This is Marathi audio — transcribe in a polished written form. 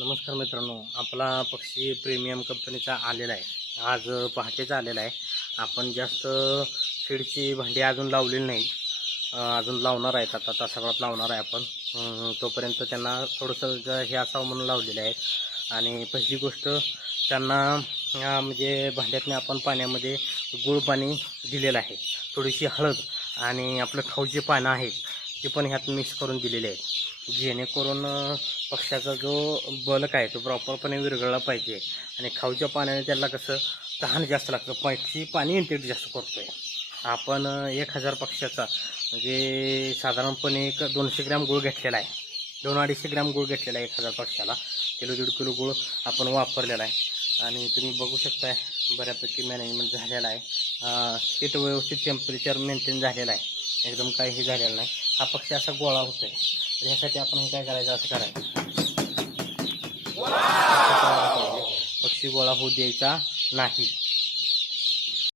नमस्कार मित्रांनो, आपला पक्षी प्रीमियम कंपनीचा आलेला आहे. आज पहाटेचा आलेला आहे. आपण जास्त फीडची भांडी अजून लावलेली नाही, अजून लावणार आहेत. आता तासाभरात लावणार आहे आपण. तोपर्यंत त्यांना थोडंसं हे असावं म्हणून लावलेलं आहे. आणि पहिली गोष्ट त्यांना म्हणजे भांड्यातने आपण पाण्यामध्ये गुळ पाणी दिलेलं आहे, थोडीशी हळद आणि आपलं खाऊचे पानं आहेत ते पण ह्यात मिक्स करून दिलेले आहेत, जेणेकरून पक्ष्याचा जो बलक आहे तो प्रॉपरपणे विरघळला पाहिजे. आणि खाऊच्या पाण्याने त्याला कसं तहान जास्त लागतं, पक्षी पाणी इंटेक जास्त करतो आहे. आपण 1000 पक्ष्याचा म्हणजे साधारणपणे 200 ग्रॅम गुळ घेतलेला आहे, 200-250 ग्रॅम गुळ घेतलेला आहे 1000 पक्ष्याला. 1-1.5 किलो गुळ आपण वापरलेला आहे. आणि तुम्ही बघू शकताय बऱ्यापैकी मॅनेजमेंट झालेला आहे. ते व्यवस्थित टेम्परेचर मेंटेन झालेलं आहे, एकदम काही हे झालेलं नाही. हा पक्षी असा गोळा होतो आहे, तर ह्यासाठी आपण हे काय करायचं, असं करायचं, पक्षी गोळा होऊ द्यायचा नाही.